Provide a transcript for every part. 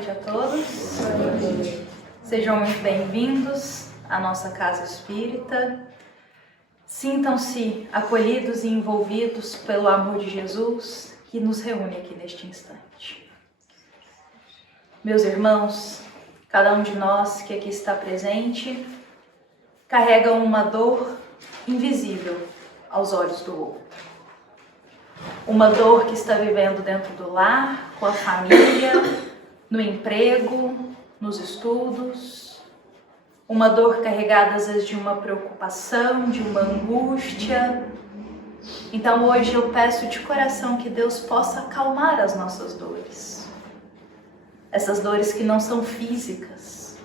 noite a todos. Sejam muito bem-vindos à nossa casa espírita. Sintam-se acolhidos e envolvidos pelo amor de Jesus que nos reúne aqui neste instante. Meus irmãos, cada um de nós que aqui está presente carrega uma dor invisível aos olhos do outro. Uma dor que está vivendo dentro do lar, com a família, no emprego, nos estudos. Uma dor carregada às vezes de uma preocupação, de uma angústia. Então hoje eu peço de coração que Deus possa acalmar as nossas dores. Essas dores que não são físicas,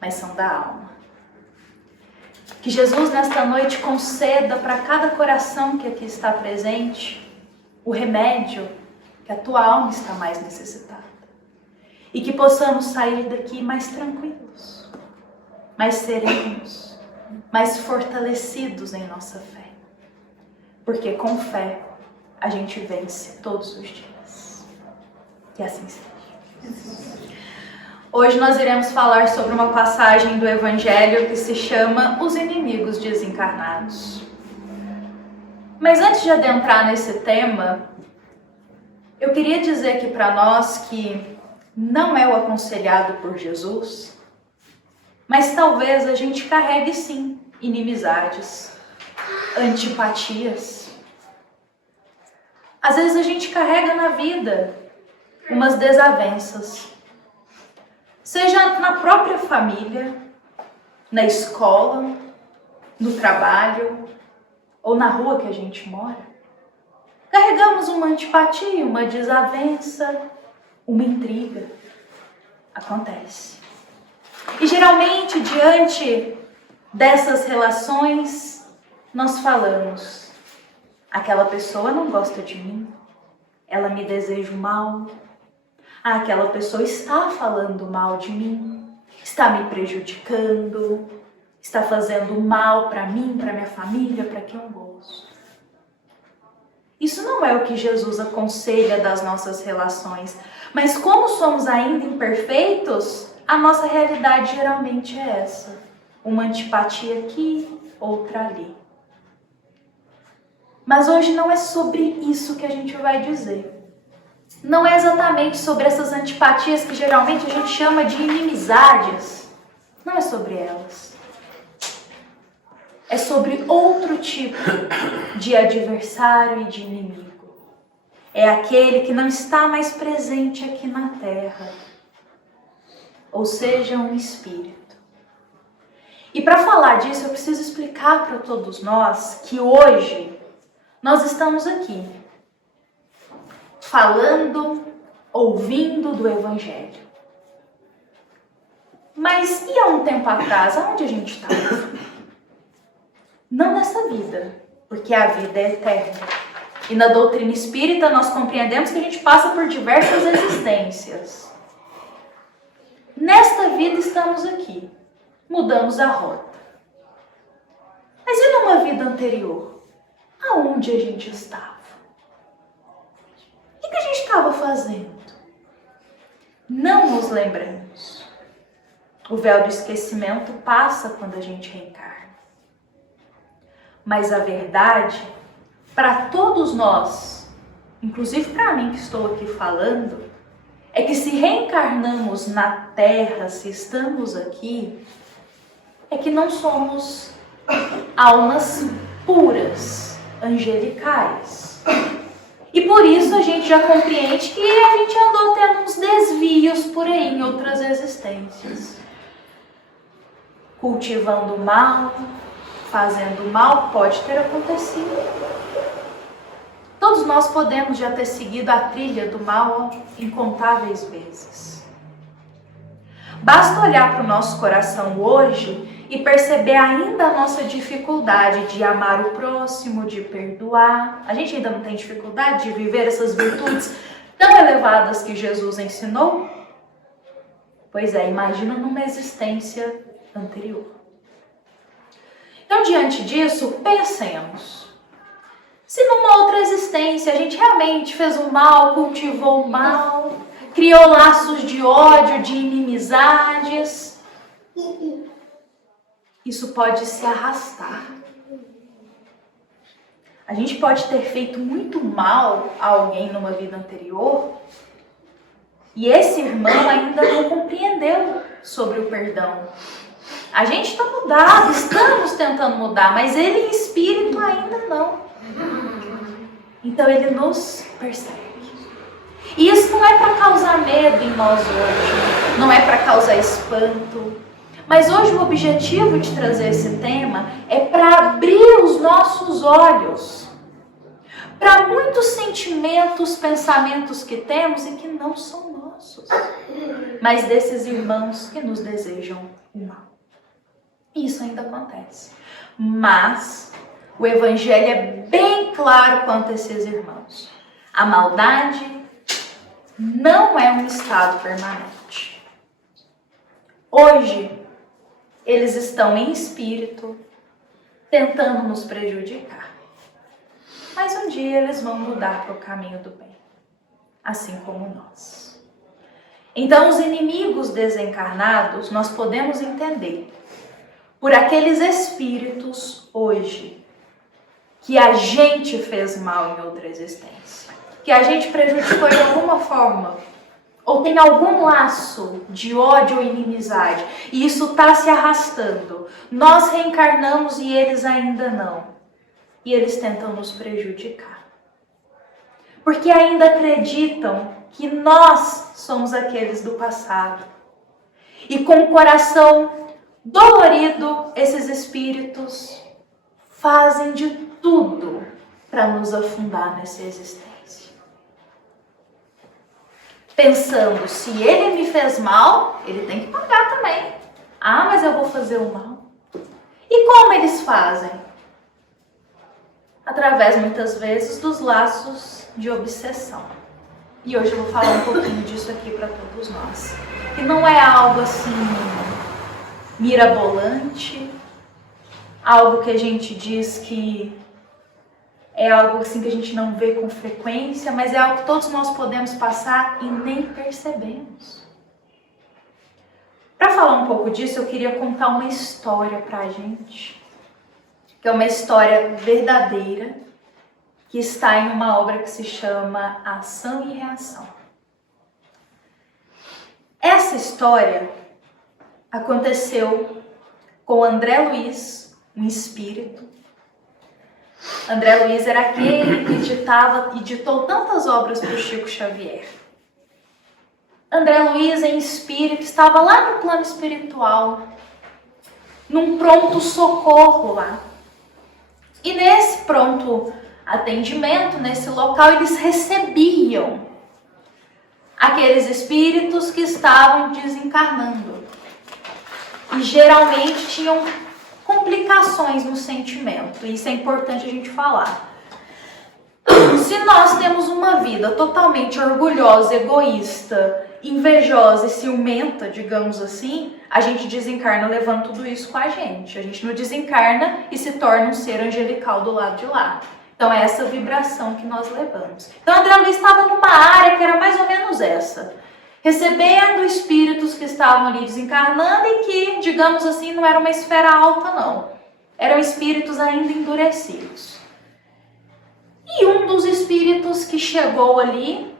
mas são da alma. Que Jesus nesta noite conceda para cada coração que aqui está presente o remédio que a tua alma está mais necessitada. E que possamos sair daqui mais tranquilos, mais serenos, mais fortalecidos em nossa fé. Porque com fé a gente vence todos os dias. Que assim seja. Hoje nós iremos falar sobre uma passagem do Evangelho que se chama Os Inimigos Desencarnados. Mas antes de adentrar nesse tema, eu queria dizer aqui para nós que não é o aconselhado por Jesus, mas talvez a gente carregue sim inimizades, antipatias. Às vezes a gente carrega na vida umas desavenças. Seja na própria família, na escola, no trabalho ou na rua que a gente mora. Carregamos uma antipatia, uma desavença, uma intriga. Acontece. E geralmente, diante dessas relações, nós falamos: aquela pessoa não gosta de mim, ela me deseja o mal. Aquela pessoa está falando mal de mim, está me prejudicando, está fazendo mal para mim, para minha família, para quem eu gosto. Isso não é o que Jesus aconselha das nossas relações, mas como somos ainda imperfeitos, a nossa realidade geralmente é essa. Uma antipatia aqui, outra ali. Mas hoje não é sobre isso que a gente vai dizer. Não é exatamente sobre essas antipatias que geralmente a gente chama de inimizades. Não é sobre elas. É sobre outro tipo de adversário e de inimigo. É aquele que não está mais presente aqui na Terra. Ou seja, um espírito. E para falar disso, eu preciso explicar para todos nós que hoje nós estamos aqui falando, ouvindo do Evangelho. Mas e há um tempo atrás, aonde a gente estava? Não nessa vida, porque a vida é eterna. E na doutrina espírita nós compreendemos que a gente passa por diversas existências. Nesta vida estamos aqui, mudamos a rota. Mas e numa vida anterior? Aonde a gente estava? O que a gente estava fazendo? Não nos lembramos. O véu do esquecimento passa quando a gente reencarna. Mas a verdade, para todos nós, inclusive para mim que estou aqui falando, é que se reencarnamos na Terra, se estamos aqui, é que não somos almas puras, angelicais. E por isso a gente já compreende que a gente andou tendo uns desvios por aí em outras existências. Cultivando mal, fazendo mal, pode ter acontecido. Todos nós podemos já ter seguido a trilha do mal incontáveis vezes. Basta olhar para o nosso coração hoje e perceber ainda a nossa dificuldade de amar o próximo, de perdoar. A gente ainda não tem dificuldade de viver essas virtudes tão elevadas que Jesus ensinou? Pois é, imagina numa existência anterior. Então, diante disso, pensemos. Se numa outra existência a gente realmente fez o mal, cultivou o mal, criou laços de ódio, de inimizades. Isso pode se arrastar. A gente pode ter feito muito mal a alguém numa vida anterior e esse irmão ainda não compreendeu sobre o perdão. A gente está mudado, estamos tentando mudar, mas ele em espírito ainda não. Então ele nos persegue. E isso não é para causar medo em nós hoje, não é para causar espanto. Mas hoje o objetivo de trazer esse tema é para abrir os nossos olhos para muitos sentimentos, pensamentos que temos e que não são nossos, mas desses irmãos que nos desejam o mal. Isso ainda acontece. Mas o Evangelho é bem claro quanto a esses irmãos. A maldade não é um estado permanente. Hoje, eles estão em espírito, tentando nos prejudicar. Mas um dia eles vão mudar para o caminho do bem, assim como nós. Então, os inimigos desencarnados, nós podemos entender por aqueles espíritos hoje que a gente fez mal em outra existência, que a gente prejudicou de alguma forma, ou tem algum laço de ódio ou inimizade, e isso está se arrastando. Nós reencarnamos e eles ainda não. E eles tentam nos prejudicar. Porque ainda acreditam que nós somos aqueles do passado. E com o coração dolorido, esses espíritos fazem de tudo para nos afundar nessa existência. Pensando, se ele me fez mal, ele tem que pagar também. Ah, mas eu vou fazer o mal. E como eles fazem? Através, muitas vezes, dos laços de obsessão. E hoje eu vou falar um pouquinho disso aqui para todos nós. E não é algo assim mirabolante, algo que a gente diz que é algo assim que a gente não vê com frequência, mas é algo que todos nós podemos passar e nem percebemos. Para falar um pouco disso, eu queria contar uma história para a gente, que é uma história verdadeira, que está em uma obra que se chama Ação e Reação. Essa história aconteceu com André Luiz, um espírito. André Luiz era aquele que editou tantas obras para o Chico Xavier. André Luiz, em espírito, estava lá no plano espiritual, num pronto-socorro lá. E nesse pronto atendimento, nesse local, eles recebiam aqueles espíritos que estavam desencarnando. E geralmente tinham complicações no sentimento. Isso é importante a gente falar. Se nós temos uma vida totalmente orgulhosa, egoísta, invejosa e ciumenta, digamos assim, a gente desencarna levando tudo isso com a gente. A gente não desencarna e se torna um ser angelical do lado de lá. Então é essa vibração que nós levamos. Então André Luiz estava numa área que era mais ou menos essa, recebendo espíritos que estavam ali desencarnando e que, digamos assim, não era uma esfera alta não. Eram espíritos ainda endurecidos. E um dos espíritos que chegou ali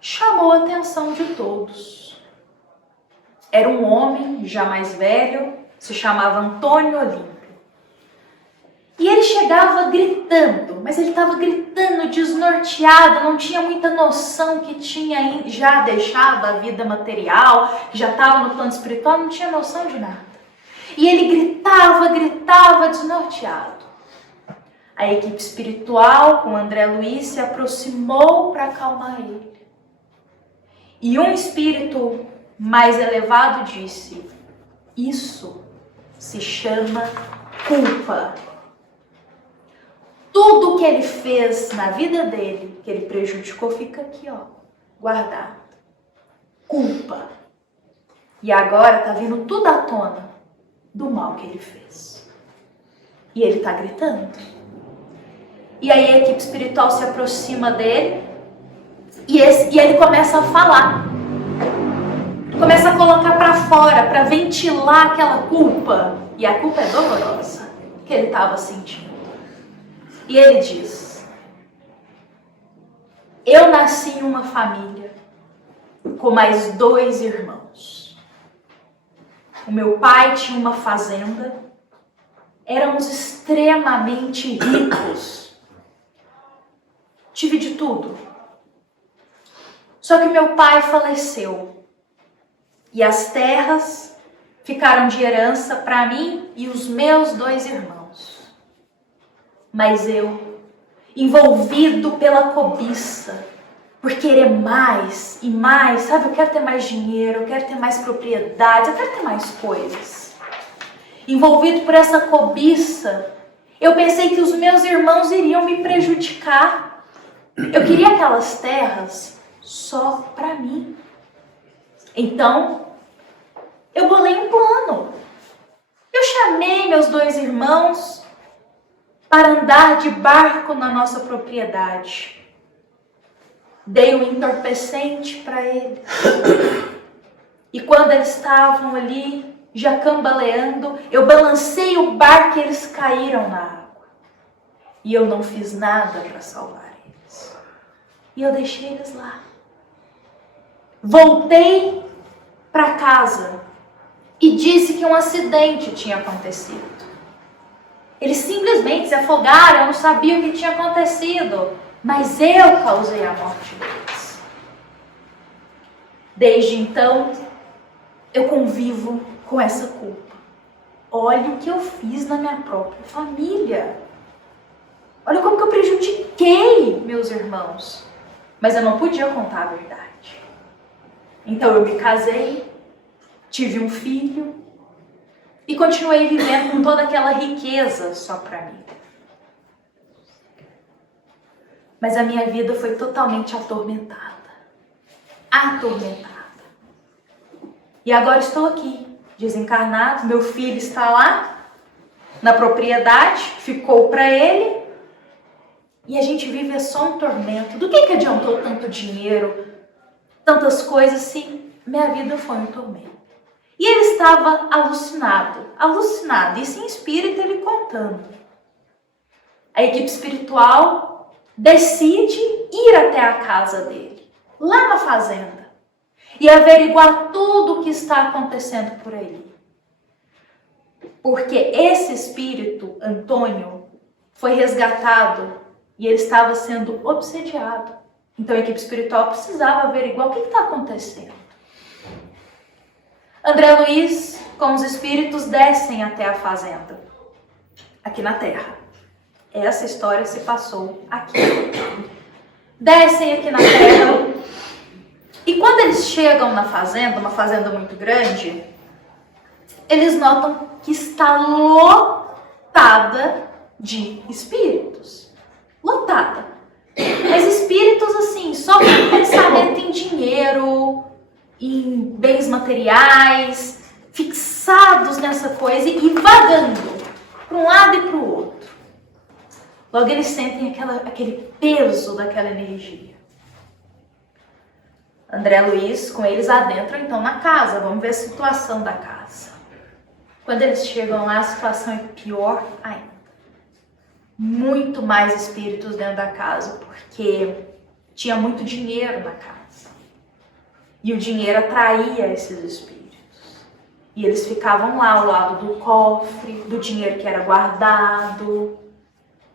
chamou a atenção de todos. Era um homem já mais velho, se chamava Antônio Olímpio. E ele chegava gritando, mas ele estava gritando desnorteado, não tinha muita noção que tinha já deixado a vida material, que já estava no plano espiritual, não tinha noção de nada. E ele gritava desnorteado. A equipe espiritual, com André Luiz, se aproximou para acalmar ele. E um espírito mais elevado disse: isso se chama culpa. Tudo que ele fez na vida dele, que ele prejudicou, fica aqui, ó, guardado. Culpa. E agora tá vindo tudo à tona do mal que ele fez. E ele tá gritando. E aí a equipe espiritual se aproxima dele e ele começa a falar. Começa a colocar para fora, para ventilar aquela culpa. E a culpa é dolorosa que ele estava sentindo. E ele diz: eu nasci em uma família com mais 2 irmãos. O meu pai tinha uma fazenda, éramos extremamente ricos. Tive de tudo. Só que meu pai faleceu e as terras ficaram de herança para mim e os meus 2 irmãos. Mas eu, envolvido pela cobiça, por querer mais e mais, sabe? Eu quero ter mais dinheiro, eu quero ter mais propriedades, eu quero ter mais coisas. Envolvido por essa cobiça, eu pensei que os meus irmãos iriam me prejudicar. Eu queria aquelas terras só para mim. Então, eu bolei um plano. Eu chamei meus 2 irmãos para andar de barco na nossa propriedade. Dei um entorpecente para eles. E quando eles estavam ali, já cambaleando, eu balancei o barco e eles caíram na água. E eu não fiz nada para salvar eles. E eu deixei eles lá. Voltei para casa e disse que um acidente tinha acontecido. Eles simplesmente se afogaram, eu não sabia o que tinha acontecido, mas eu causei a morte deles. Desde então, eu convivo com essa culpa. Olha o que eu fiz na minha própria família. Olha como que eu prejudiquei meus irmãos. Mas eu não podia contar a verdade. Então eu me casei, tive um filho e continuei vivendo com toda aquela riqueza só para mim. Mas a minha vida foi totalmente atormentada. Atormentada. E agora estou aqui, desencarnado, meu filho está lá, na propriedade, ficou para ele, e a gente vive só um tormento. Do que adiantou tanto dinheiro, tantas coisas, se minha vida foi um tormento? E ele estava alucinado, isso em espírito ele contando. A equipe espiritual decide ir até a casa dele, lá na fazenda, e averiguar tudo o que está acontecendo por aí. Porque esse espírito, Antônio, foi resgatado e ele estava sendo obsediado. Então a equipe espiritual precisava averiguar o que está acontecendo. André Luiz, com os espíritos, descem até a fazenda, aqui na Terra. Essa história se passou aqui. Descem aqui na Terra. E quando eles chegam na fazenda, uma fazenda muito grande, eles notam que está lotada de espíritos. Lotada. Mas espíritos assim, só com pensamento em dinheiro, em bens materiais, fixados nessa coisa e vagando para um lado e para o outro. Logo eles sentem aquele peso daquela energia. André Luiz com eles adentram então na casa. Vamos ver a situação da casa. Quando eles chegam lá, a situação é pior ainda. Muito mais espíritos dentro da casa, porque tinha muito dinheiro na casa. E o dinheiro atraía esses espíritos. E eles ficavam lá ao lado do cofre, do dinheiro que era guardado,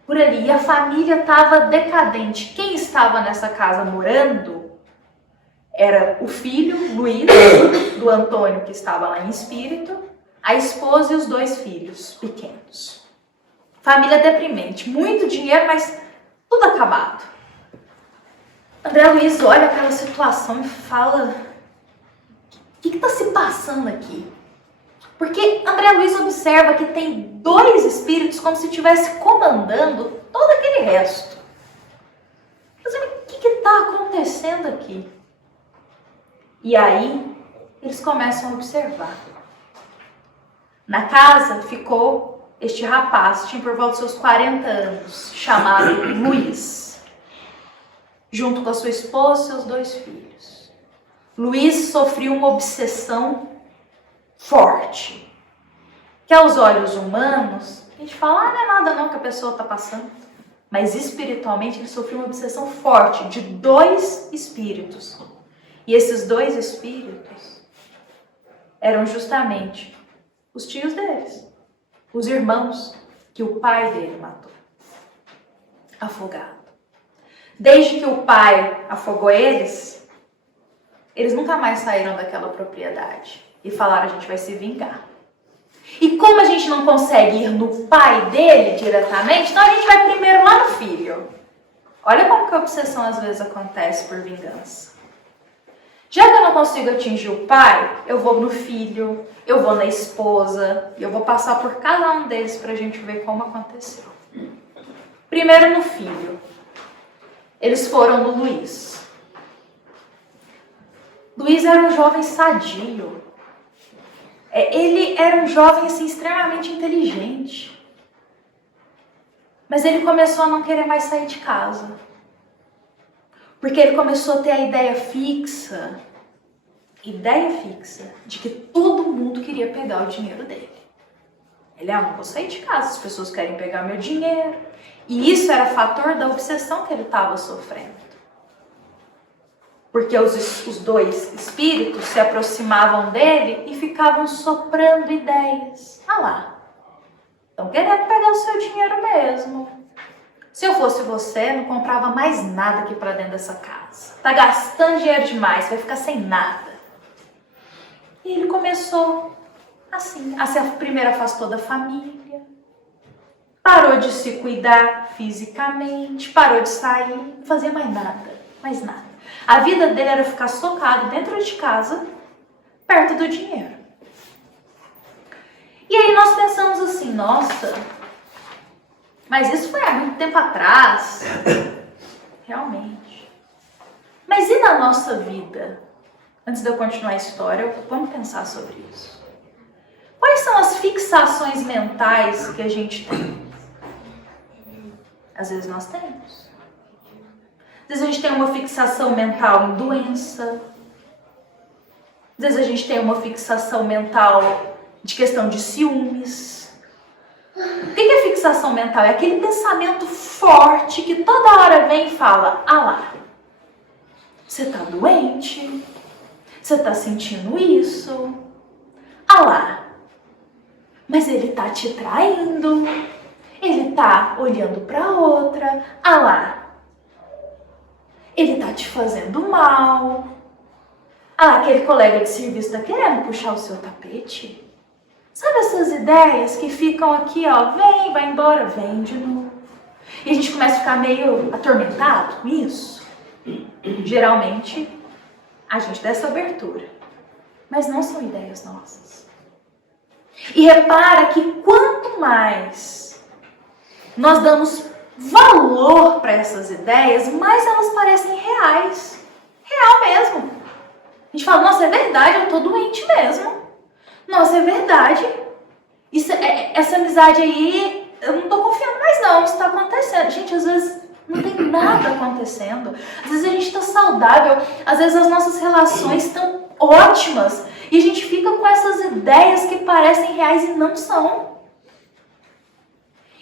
por ali. E a família estava decadente. Quem estava nessa casa morando era o filho, Luiz, do Antônio, que estava lá em espírito, a esposa e os 2 filhos pequenos. Família deprimente, muito dinheiro, mas tudo acabado. André Luiz olha aquela situação e fala: o que está se passando aqui? Porque André Luiz observa que tem 2 espíritos como se estivesse comandando todo aquele resto. Mas o que está acontecendo aqui? E aí, eles começam a observar. Na casa ficou este rapaz, tinha por volta dos seus 40 anos, chamado Luiz, junto com a sua esposa e seus 2 filhos. Luiz sofreu uma obsessão forte, que aos olhos humanos, a gente fala, não é nada não que a pessoa está passando. Mas espiritualmente ele sofreu uma obsessão forte de 2 espíritos. E esses 2 espíritos eram justamente os tios deles, os irmãos que o pai dele matou, afogado. Desde que o pai afogou eles nunca mais saíram daquela propriedade e falaram, a gente vai se vingar. E como a gente não consegue ir no pai dele diretamente, então a gente vai primeiro lá no filho. Olha como que a obsessão às vezes acontece por vingança. Já que eu não consigo atingir o pai, eu vou no filho, eu vou na esposa, e eu vou passar por cada um deles para a gente ver como aconteceu. Primeiro no filho. Eles foram no Luiz. Luiz era um jovem sadio. Ele era um jovem assim, extremamente inteligente. Mas ele começou a não querer mais sair de casa. Porque ele começou a ter a ideia fixa de que todo mundo queria pegar o dinheiro dele. Ele, não vou sair de casa, as pessoas querem pegar meu dinheiro. E isso era fator da obsessão que ele estava sofrendo. Porque os 2 espíritos se aproximavam dele e ficavam soprando ideias. Ah lá, estão querendo pegar o seu dinheiro mesmo. Se eu fosse você, não comprava mais nada aqui para dentro dessa casa. Tá gastando dinheiro demais, vai ficar sem nada. E ele começou assim, primeiro afastou da família, parou de se cuidar fisicamente, parou de sair, não fazia mais nada. A vida dele era ficar socado dentro de casa, perto do dinheiro. E aí nós pensamos assim, nossa, mas isso foi há muito tempo atrás. Realmente. Mas e na nossa vida? Antes de eu continuar a história, vamos pensar sobre isso. Quais são as fixações mentais que a gente tem? Às vezes nós temos. Às vezes a gente tem uma fixação mental em doença. Às vezes a gente tem uma fixação mental de questão de ciúmes. O que é fixação mental? É aquele pensamento forte que toda hora vem e fala, ah lá, você tá doente? Você tá sentindo isso? Ah lá, mas ele tá te traindo. Ele tá olhando pra outra. Ah lá, ele tá te fazendo mal. Ah lá, aquele colega de serviço tá querendo puxar o seu tapete. Sabe essas ideias que ficam aqui, ó, vem, vai embora, vem de novo. E a gente começa a ficar meio atormentado com isso. Geralmente, a gente dá essa abertura. Mas não são ideias nossas. E repara que quanto mais nós damos valor para essas ideias, mais elas parecem reais. Real mesmo. A gente fala, nossa, é verdade, eu tô doente mesmo. Nossa, é verdade. Essa amizade aí, eu não tô confiando mais não, isso tá acontecendo. Gente, às vezes não tem nada acontecendo. Às vezes a gente tá saudável, às vezes as nossas relações estão ótimas. E a gente fica com essas ideias que parecem reais e não são.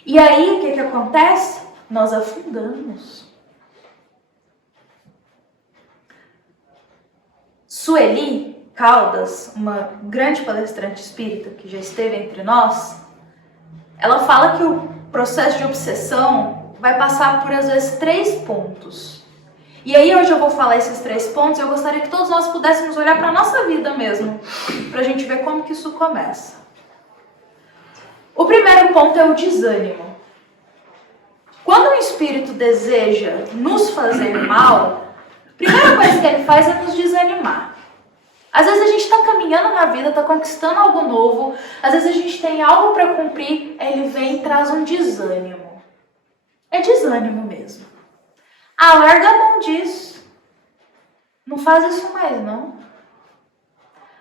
E aí, o que acontece? Nós afundamos. Sueli Caldas, uma grande palestrante espírita que já esteve entre nós, ela fala que o processo de obsessão vai passar por, às vezes, 3 pontos. E aí hoje eu vou falar esses 3 pontos e eu gostaria que todos nós pudéssemos olhar para a nossa vida mesmo, para a gente ver como que isso começa. O primeiro ponto é o desânimo. Quando um espírito deseja nos fazer mal, a primeira coisa que ele faz é nos desanimar. Às vezes a gente está caminhando na vida, está conquistando algo novo, às vezes a gente tem algo para cumprir, ele vem e traz um desânimo. É desânimo mesmo. Ah, larga a mão disso. Não faz isso mais, não.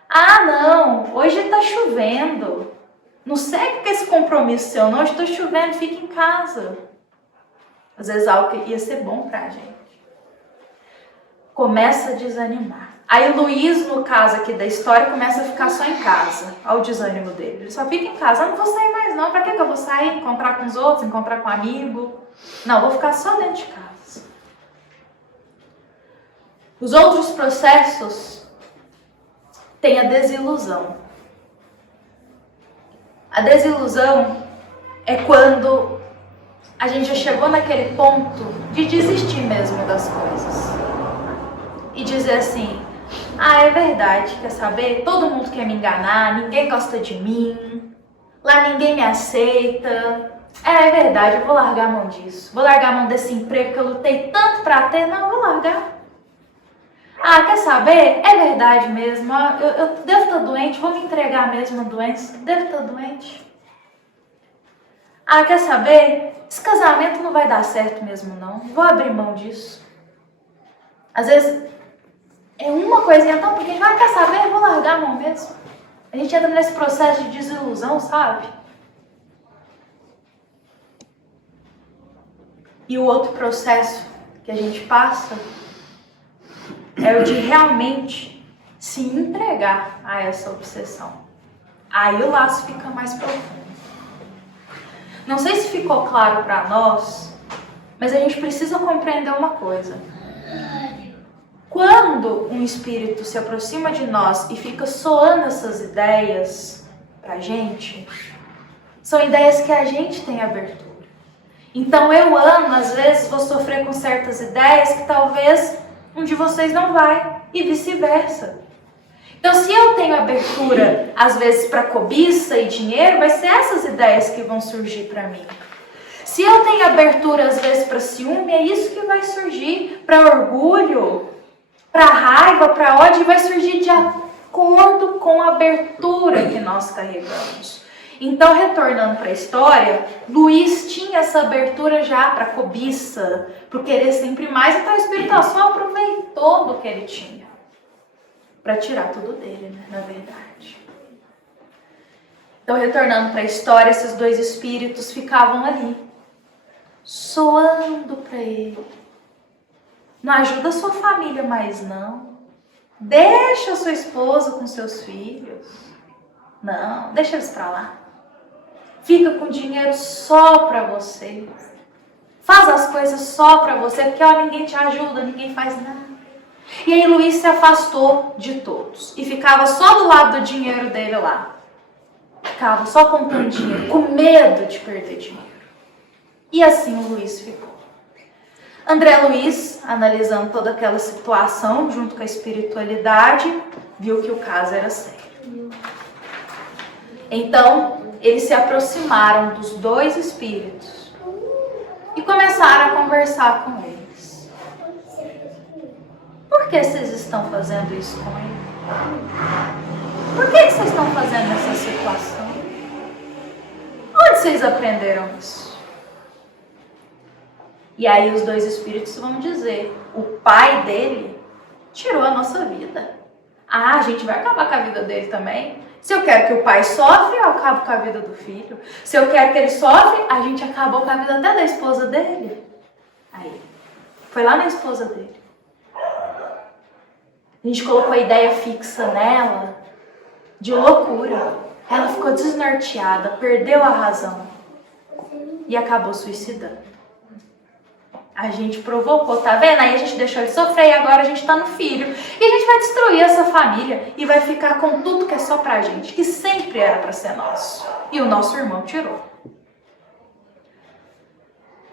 Ah, não, hoje está chovendo. Não segue com esse compromisso seu, não. Hoje está chovendo, fica em casa. Às vezes algo que ia ser bom para a gente. Começa a desanimar. Aí Luiz, no caso aqui da história, começa a ficar só em casa. Olha o desânimo dele. Ele só fica em casa. Eu não vou sair mais não. Pra que eu vou sair? Encontrar com os outros, encontrar com um amigo? Não, vou ficar só dentro de casa. Os outros processos têm a desilusão. A desilusão é quando a gente já chegou naquele ponto de desistir mesmo das coisas. E dizer assim, é verdade, quer saber? Todo mundo quer me enganar, ninguém gosta de mim, lá ninguém me aceita. É verdade, eu vou largar a mão disso. Vou largar a mão desse emprego que eu lutei tanto pra ter, não, eu vou largar. Quer saber? É verdade mesmo, eu devo estar doente, vou me entregar mesmo à doença, devo estar doente. Quer saber? Esse casamento não vai dar certo mesmo não, vou abrir mão disso. Às vezes é uma coisinha tão pequena, quer saber? Eu vou largar a mão mesmo. A gente entra nesse processo de desilusão, sabe? E o outro processo que a gente passa é o de realmente se entregar a essa obsessão. Aí o laço fica mais profundo. Não sei se ficou claro para nós, mas a gente precisa compreender uma coisa. Quando um espírito se aproxima de nós e fica soando essas ideias pra gente, são ideias que a gente tem abertura. Então eu, Ana, às vezes vou sofrer com certas ideias que talvez um de vocês não vai, e vice-versa. Então, se eu tenho abertura, às vezes, para cobiça e dinheiro, vai ser essas ideias que vão surgir para mim. Se eu tenho abertura, às vezes, para ciúme, é isso que vai surgir, para orgulho, para raiva, para ódio, e vai surgir de acordo com a abertura que nós carregamos. Então, retornando para a história, Luiz tinha essa abertura já para cobiça, para querer sempre mais, então o Espírito só aproveitou do que ele tinha, para tirar tudo dele, né, na verdade. Então, retornando para a história, esses dois espíritos ficavam ali, soando para ele. Não ajuda a sua família mais não. Deixa a sua esposa com seus filhos. Não, deixa eles para lá. Fica com dinheiro só para você. Faz as coisas só para você, porque ninguém te ajuda, ninguém faz nada. E aí Luiz se afastou de todos e ficava só do lado do dinheiro dele lá. Ficava só contando dinheiro, com medo de perder dinheiro. E assim o Luiz ficou. André Luiz, analisando toda aquela situação junto com a espiritualidade, viu que o caso era sério. Então, eles se aproximaram dos dois espíritos e começaram a conversar com eles. Por que vocês estão fazendo isso com ele? Por que vocês estão fazendo essa situação? Onde vocês aprenderam isso? E aí os dois espíritos vão dizer, o pai dele tirou a nossa vida. A gente vai acabar com a vida dele também. Se eu quero que o pai sofre, eu acabo com a vida do filho. Se eu quero que ele sofre, a gente acabou com a vida até da esposa dele. Aí, foi lá na esposa dele. A gente colocou a ideia fixa nela, de loucura. Ela ficou desnorteada, perdeu a razão e acabou suicidando. A gente provocou, tá vendo? Aí a gente deixou ele sofrer e agora a gente tá no filho. E a gente vai destruir essa família e vai ficar com tudo que é só pra gente, que sempre era pra ser nosso. E o nosso irmão tirou.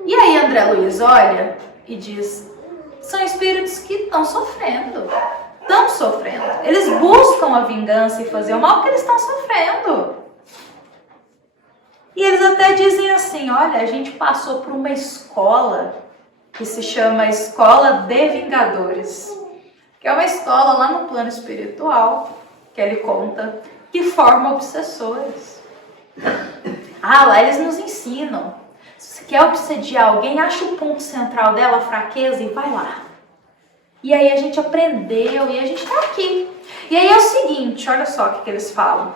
E aí André Luiz olha e diz, são espíritos que estão sofrendo. Estão sofrendo. Eles buscam a vingança e fazer o mal porque eles estão sofrendo. E eles até dizem assim, olha, a gente passou por uma escola que se chama Escola de Vingadores, que é uma escola lá no plano espiritual, que ele conta, que forma obsessores. Lá eles nos ensinam. Se você quer obsediar alguém, acha o ponto central dela, a fraqueza, e vai lá. E aí a gente aprendeu, e a gente tá aqui. E aí é o seguinte, olha só o que eles falam.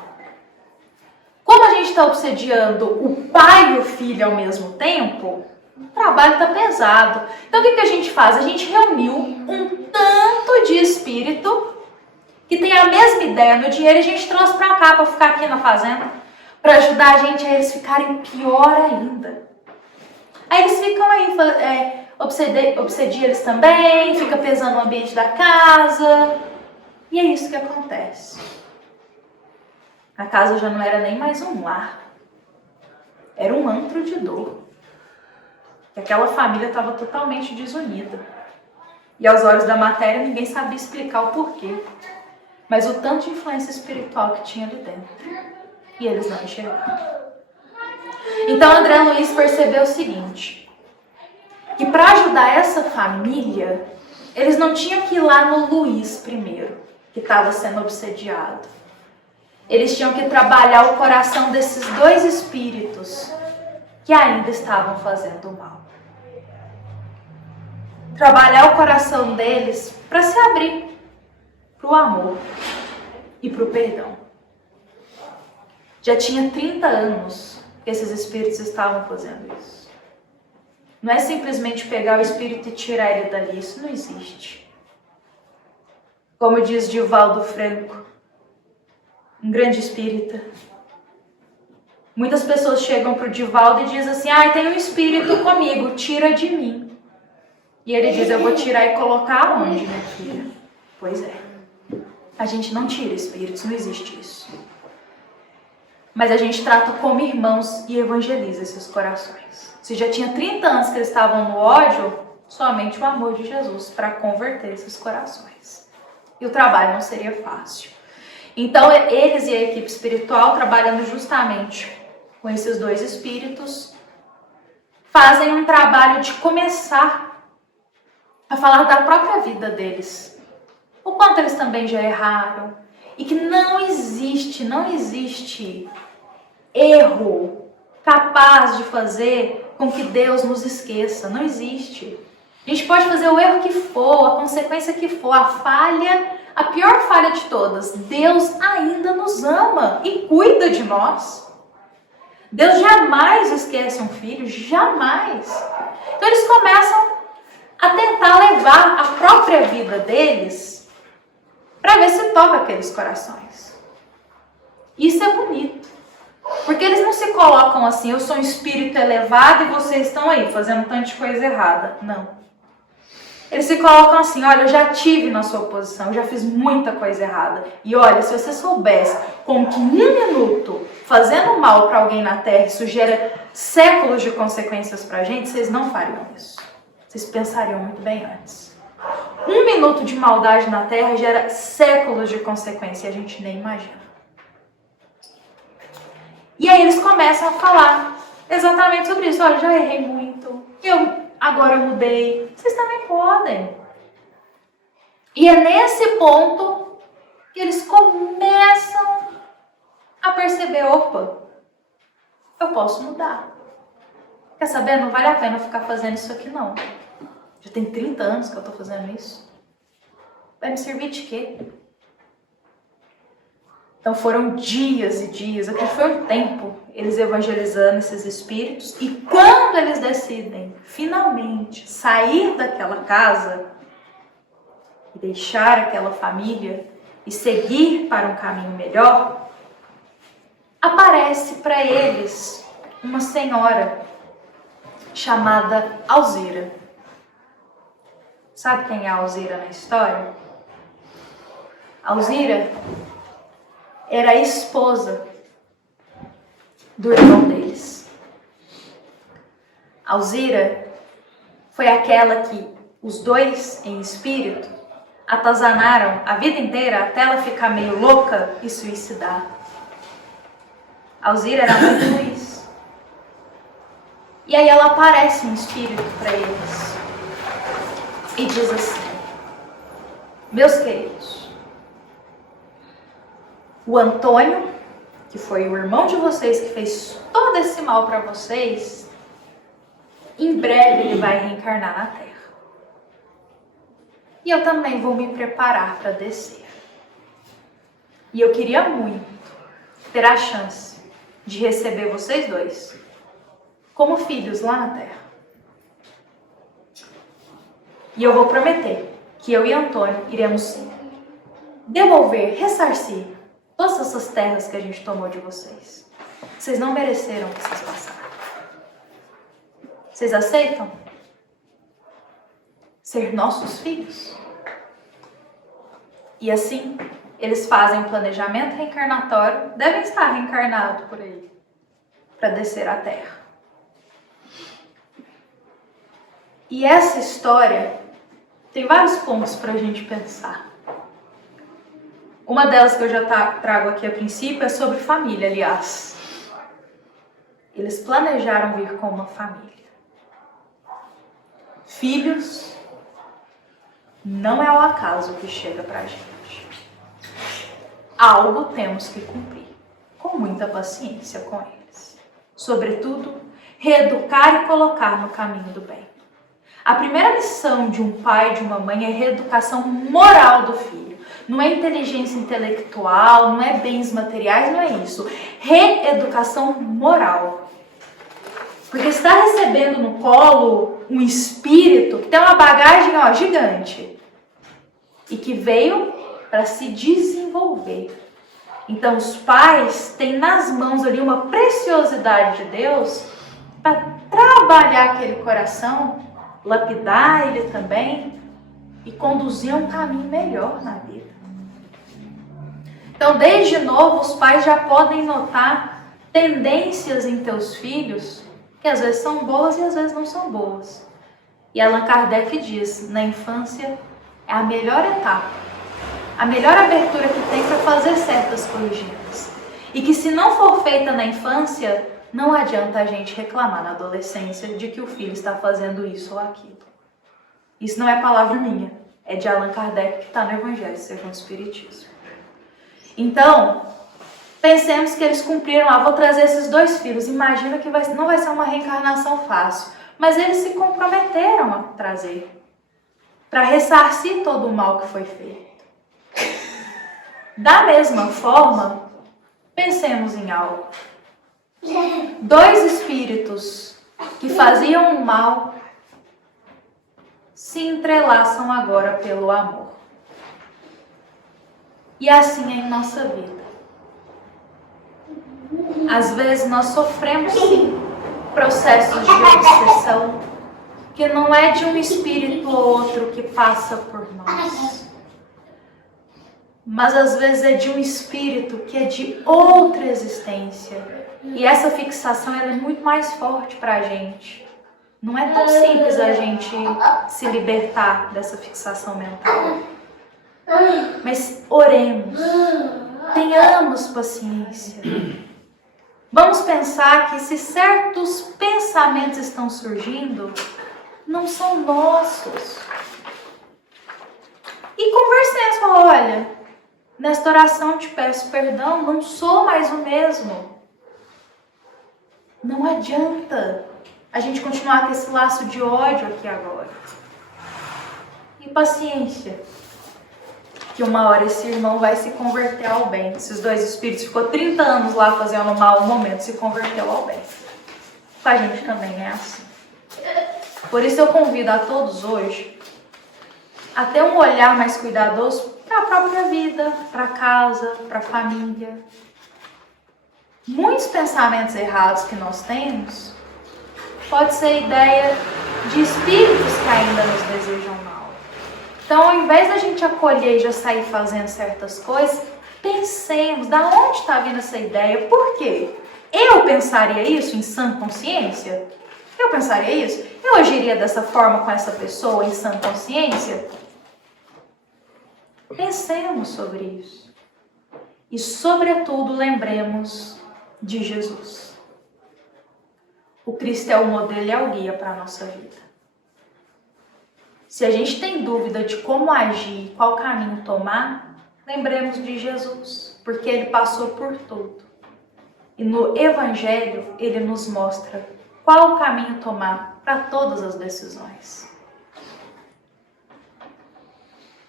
Como a gente está obsediando o pai e o filho ao mesmo tempo, o trabalho está pesado. Então o que a gente faz? A gente reuniu um tanto de espírito que tem a mesma ideia no dinheiro, e a gente trouxe para cá, para ficar aqui na fazenda, para ajudar a gente a eles ficarem pior ainda. Aí eles ficam aí, obsedia eles também, fica pesando o ambiente da casa, e é isso que acontece. A casa já não era nem mais um lar, era um antro de dor. Aquela família estava totalmente desunida. E aos olhos da matéria ninguém sabia explicar o porquê. Mas o tanto de influência espiritual que tinha ali dentro. E eles não enxergavam. Então André Luiz percebeu o seguinte, que para ajudar essa família, eles não tinham que ir lá no Luiz primeiro, que estava sendo obsediado. Eles tinham que trabalhar o coração desses dois espíritos que ainda estavam fazendo mal. Trabalhar o coração deles para se abrir para o amor e para o perdão. Já tinha 30 anos que esses espíritos estavam fazendo isso. Não é simplesmente pegar o espírito e tirar ele dali, isso não existe. Como diz Divaldo Franco, um grande espírita. Muitas pessoas chegam para o Divaldo e dizem assim, tem um espírito comigo, tira de mim. E ele diz, eu vou tirar e colocar onde, minha filha? Pois é. A gente não tira espíritos, não existe isso. Mas a gente trata como irmãos e evangeliza esses corações. Se já tinha 30 anos que eles estavam no ódio, somente o amor de Jesus para converter esses corações. E o trabalho não seria fácil. Então, eles e a equipe espiritual, trabalhando justamente com esses dois espíritos, fazem um trabalho de começar a falar da própria vida deles. O quanto eles também já erraram. E que não existe erro capaz de fazer com que Deus nos esqueça. Não existe. A gente pode fazer o erro que for, a consequência que for, a falha, a pior falha de todas. Deus ainda nos ama e cuida de nós. Deus jamais esquece um filho, jamais. Então eles começam a tentar levar a própria vida deles para ver se toca aqueles corações. Isso é bonito. Porque eles não se colocam assim, eu sou um espírito elevado e vocês estão aí fazendo um tanto de coisa errada. Não. Eles se colocam assim, olha, eu já tive na sua posição, eu já fiz muita coisa errada. E olha, se você soubesse como que em 1 minuto, fazendo mal para alguém na Terra, isso gera séculos de consequências para a gente, vocês não fariam isso. Vocês pensariam muito bem antes. 1 minuto de maldade na Terra gera séculos de consequência e a gente nem imagina. E aí eles começam a falar exatamente sobre isso. Olha, já errei muito. Agora eu mudei. Vocês também podem. E é nesse ponto que eles começam a perceber, opa, eu posso mudar. Quer saber? Não vale a pena ficar fazendo isso aqui não. Já tem 30 anos que eu tô fazendo isso. Vai me servir de quê? Então foram dias e dias, aqui foi um tempo, eles evangelizando esses espíritos. E quando eles decidem, finalmente, sair daquela casa e deixar aquela família e seguir para um caminho melhor, aparece para eles uma senhora chamada Alzira. Sabe quem é a Alzira na história? Alzira era a esposa do irmão deles. Alzira foi aquela que os dois, em espírito, atazanaram a vida inteira até ela ficar meio louca e suicidar. Alzira era a mãe do Luiz. E aí ela aparece em espírito para eles e diz assim: meus queridos, o Antônio, que foi o irmão de vocês que fez todo esse mal para vocês, em breve ele vai reencarnar na Terra. E eu também vou me preparar para descer. E eu queria muito ter a chance de receber vocês dois como filhos lá na Terra. E eu vou prometer que eu e Antônio iremos devolver, ressarcir todas essas terras que a gente tomou de vocês. Vocês não mereceram o que vocês passaram. Vocês aceitam ser nossos filhos? E assim, eles fazem um planejamento reencarnatório, devem estar reencarnados por aí, para descer à Terra. E essa história tem vários pontos para a gente pensar. Uma delas que eu já trago aqui a princípio é sobre família, aliás. Eles planejaram vir com uma família. Filhos não é o acaso que chega pra gente. Algo temos que cumprir, com muita paciência com eles. Sobretudo, reeducar e colocar no caminho do bem. A primeira missão de um pai e de uma mãe é reeducação moral do filho. Não é inteligência intelectual, não é bens materiais, não é isso. Reeducação moral. Porque está recebendo no colo um espírito que tem uma bagagem gigante. E que veio para se desenvolver. Então os pais têm nas mãos ali uma preciosidade de Deus para trabalhar aquele coração, lapidar ele também e conduzir a um caminho melhor na vida. Então, desde novo, os pais já podem notar tendências em teus filhos que às vezes são boas e às vezes não são boas. E Allan Kardec diz, na infância é a melhor etapa, a melhor abertura que tem para fazer certas corrigidas. E que se não for feita na infância, não adianta a gente reclamar na adolescência de que o filho está fazendo isso ou aquilo. Isso não é palavra minha, é de Allan Kardec que está no Evangelho segundo o Espiritismo. Então, pensemos que eles cumpriram, vou trazer esses 2 filhos. Imagina que não vai ser uma reencarnação fácil, mas eles se comprometeram a trazer, para ressarcir todo o mal que foi feito. Da mesma forma, pensemos em algo. 2 espíritos que faziam o mal se entrelaçam agora pelo amor. E assim é em nossa vida. Às vezes nós sofremos sim processos de obsessão, que não é de um espírito ou outro que passa por nós. Mas às vezes é de um espírito que é de outra existência. E essa fixação ela é muito mais forte para a gente. Não é tão simples a gente se libertar dessa fixação mental. Mas oremos, tenhamos paciência. Vamos pensar que se certos pensamentos estão surgindo, não são nossos. E conversemos, olha, nesta oração te peço perdão, não sou mais o mesmo. Não adianta a gente continuar com esse laço de ódio aqui agora. E paciência, que uma hora esse irmão vai se converter ao bem. Esses 2 espíritos ficou 30 anos lá fazendo mal, no momento se converteu ao bem. Com a gente também é assim. Por isso eu convido a todos hoje a ter um olhar mais cuidadoso para a própria vida, para casa, para a família. Muitos pensamentos errados que nós temos pode ser ideia de espíritos que ainda nos desejam mal. Então, ao invés da gente acolher e já sair fazendo certas coisas, pensemos, da onde está vindo essa ideia? Por quê? Eu pensaria isso em sã consciência? Eu pensaria isso? Eu agiria dessa forma com essa pessoa em sã consciência? Pensemos sobre isso. E, sobretudo, lembremos de Jesus. O Cristo é o modelo e é o guia para a nossa vida. Se a gente tem dúvida de como agir, qual caminho tomar, lembremos de Jesus, porque Ele passou por tudo. E no Evangelho, Ele nos mostra qual o caminho tomar para todas as decisões.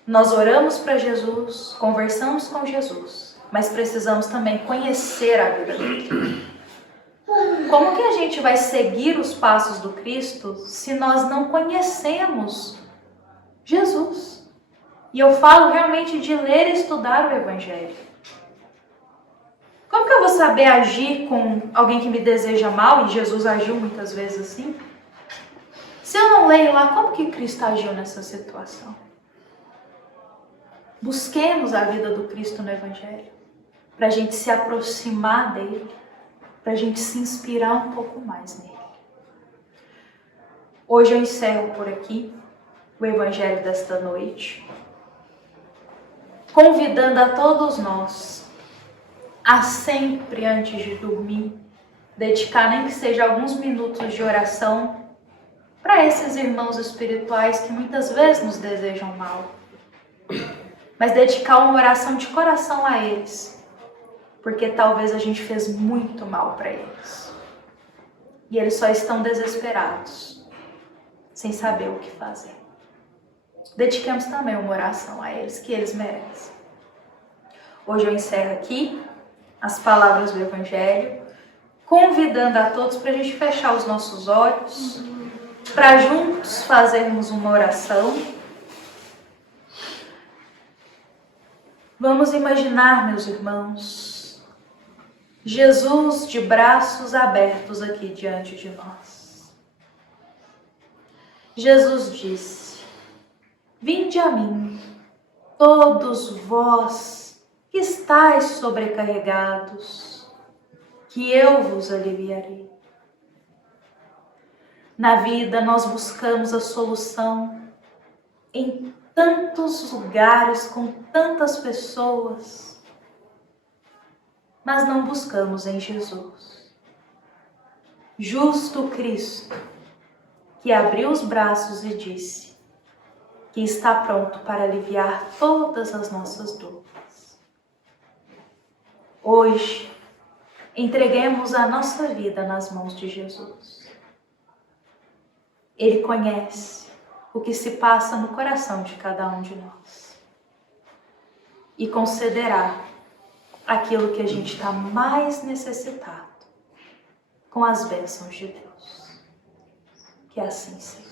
Nós oramos para Jesus, conversamos com Jesus, mas precisamos também conhecer a vida dele. Como que a gente vai seguir os passos do Cristo se nós não conhecemos Jesus? E eu falo realmente de ler e estudar o Evangelho. Como que eu vou saber agir com alguém que me deseja mal, e Jesus agiu muitas vezes assim? Se eu não leio lá, como que Cristo agiu nessa situação? Busquemos a vida do Cristo no Evangelho, para a gente se aproximar dele, para a gente se inspirar um pouco mais nele. Hoje eu encerro por aqui o Evangelho desta noite, convidando a todos nós a sempre, antes de dormir, dedicar nem que seja alguns minutos de oração para esses irmãos espirituais que muitas vezes nos desejam mal. Mas dedicar uma oração de coração a eles, porque talvez a gente fez muito mal para eles. E eles só estão desesperados, sem saber o que fazer. Dediquemos também uma oração a eles, que eles merecem. Hoje eu encerro aqui as palavras do Evangelho, convidando a todos para a gente fechar os nossos olhos, para juntos fazermos uma oração. Vamos imaginar, meus irmãos, Jesus de braços abertos aqui diante de nós. Jesus disse: vinde a mim, todos vós que estáis sobrecarregados, que eu vos aliviarei. Na vida nós buscamos a solução em tantos lugares, com tantas pessoas, mas não buscamos em Jesus. Justo Cristo, que abriu os braços e disse que está pronto para aliviar todas as nossas dores. Hoje, entreguemos a nossa vida nas mãos de Jesus. Ele conhece o que se passa no coração de cada um de nós e concederá aquilo que a gente está mais necessitado com as bênçãos de Deus. Que assim seja.